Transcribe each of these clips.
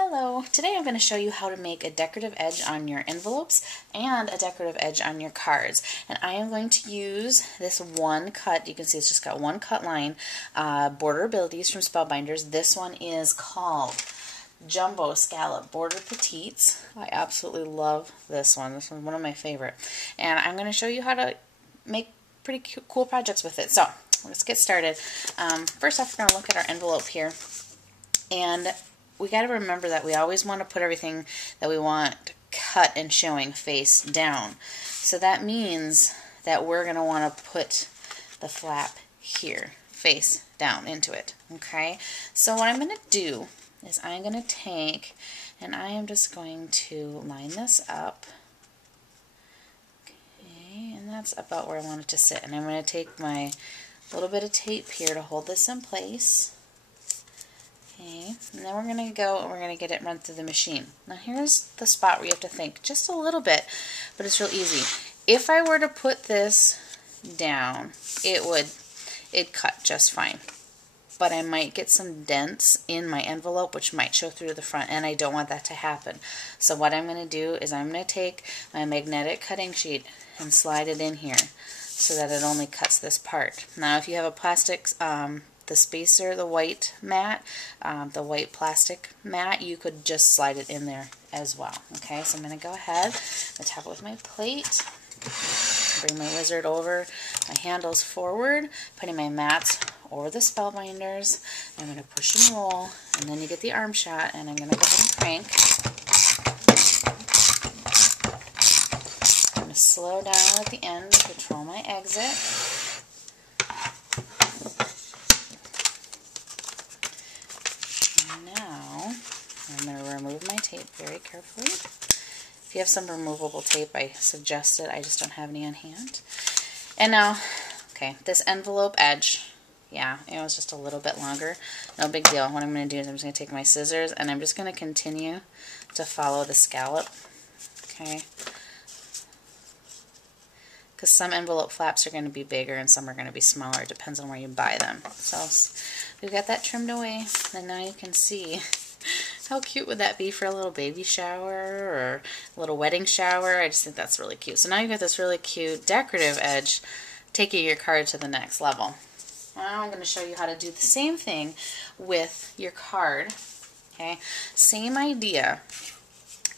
Hello, today I'm going to show you how to make a decorative edge on your envelopes and a decorative edge on your cards. And I am going to use this one cut, you can see it's just got one cut line, Borderabilities from Spellbinders. This one is called Jumbo Scallop Border Petites. I absolutely love this one. This one's one of my favorite. And I'm going to show you how to make pretty cool projects with it. So let's get started. First off, we're going to look at our envelope here. And we got to remember that we always want to put everything that we want cut and showing face down. So that means that we're going to want to put the flap here, face down into it. Okay? So what I'm going to do is I'm going to take and I am just going to line this up. Okay, and that's about where I want it to sit. And I'm going to take my little bit of tape here to hold this in place. Okay, and then we're going to go and we're going to get it run through the machine. Now here's the spot where you have to think just a little bit, but it's real easy. If I were to put this down, it'd cut just fine. But I might get some dents in my envelope which might show through to the front, and I don't want that to happen. So what I'm going to do is I'm going to take my magnetic cutting sheet and slide it in here so that it only cuts this part. Now if you have a plastic the spacer, the white mat, the white plastic mat, you could just slide it in there as well. Okay, so I'm going to go ahead and tap it with my plate, bring my wizard over, my handles forward, putting my mats over the Spellbinders. I'm going to push and roll, and then you get the arm shot, and I'm going to go ahead and crank. I'm going to slow down at the end to control my exit. I'm going to remove my tape very carefully. If you have some removable tape, I suggest it. I just don't have any on hand. And now, okay, this envelope edge, yeah, it was just a little bit longer. No big deal. What I'm going to do is I'm just going to take my scissors and I'm just going to continue to follow the scallop. Okay. Because some envelope flaps are going to be bigger and some are going to be smaller. It depends on where you buy them. So we've got that trimmed away, and now you can see how cute would that be for a little baby shower or a little wedding shower. I just think that's really cute. So now you've got this really cute decorative edge taking your card to the next level. Now I'm going to show you how to do the same thing with your card. Okay, same idea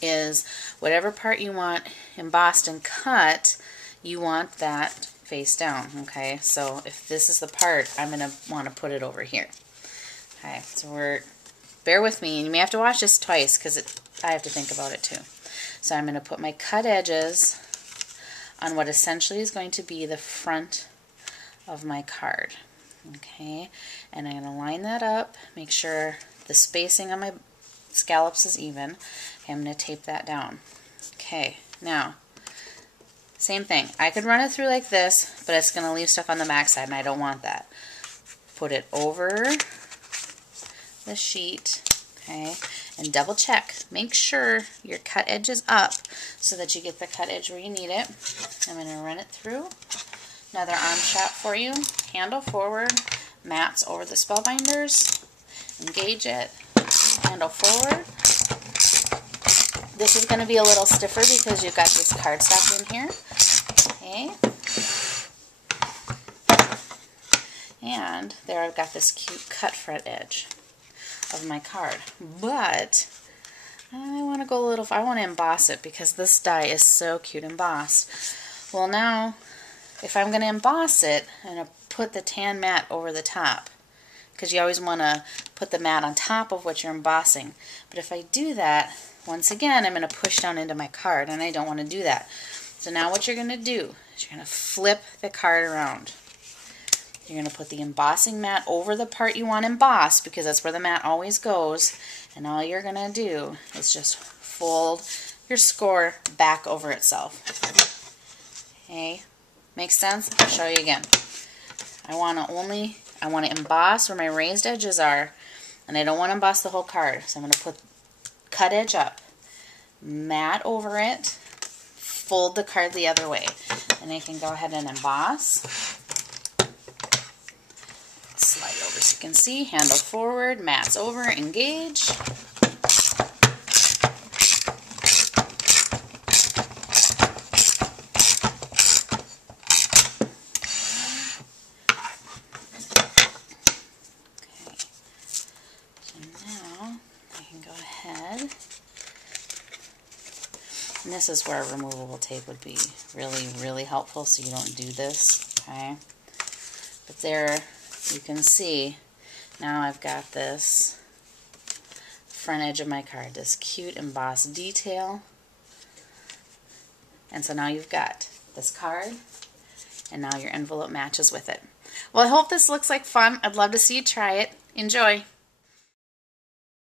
is whatever part you want embossed and cut, you want that face down. Okay, so if this is the part, I'm going to want to put it over here. Okay, so bear with me, and you may have to watch this twice because I have to think about it too. So I'm going to put my cut edges on what essentially is going to be the front of my card. Okay, and I'm going to line that up, make sure the spacing on my scallops is even. Okay, I'm going to tape that down. Okay, now same thing. I could run it through like this, but it's going to leave stuff on the back side, and I don't want that. Put it over the sheet, okay, and double check. Make sure your cut edge is up so that you get the cut edge where you need it. I'm going to run it through. Another arm shot for you. Handle forward, mats over the Spellbinders, engage it, handle forward. This is going to be a little stiffer because you've got this cardstock in here. Okay. And there I've got this cute cut front edge of my card. But I want to go a little, I want to emboss it because this die is so cute embossed. Well, now if I'm going to emboss it, I'm going to put the tan mat over the top because you always want to put the mat on top of what you're embossing. But if I do that, once again, I'm going to push down into my card, and I don't want to do that. So now what you're going to do is you're going to flip the card around. You're going to put the embossing mat over the part you want embossed because that's where the mat always goes. And all you're going to do is just fold your score back over itself. Okay, makes sense? I'll show you again. I want to emboss where my raised edges are, and I don't want to emboss the whole card. So I'm going to put cut edge up, mat over it, fold the card the other way, and I can go ahead and emboss. Slide over so you can see, handle forward, mats over, engage. And this is where removable tape would be really, really helpful so you don't do this, okay? But there you can see, now I've got this front edge of my card, this cute embossed detail. And so now you've got this card, and now your envelope matches with it. Well, I hope this looks like fun. I'd love to see you try it. Enjoy!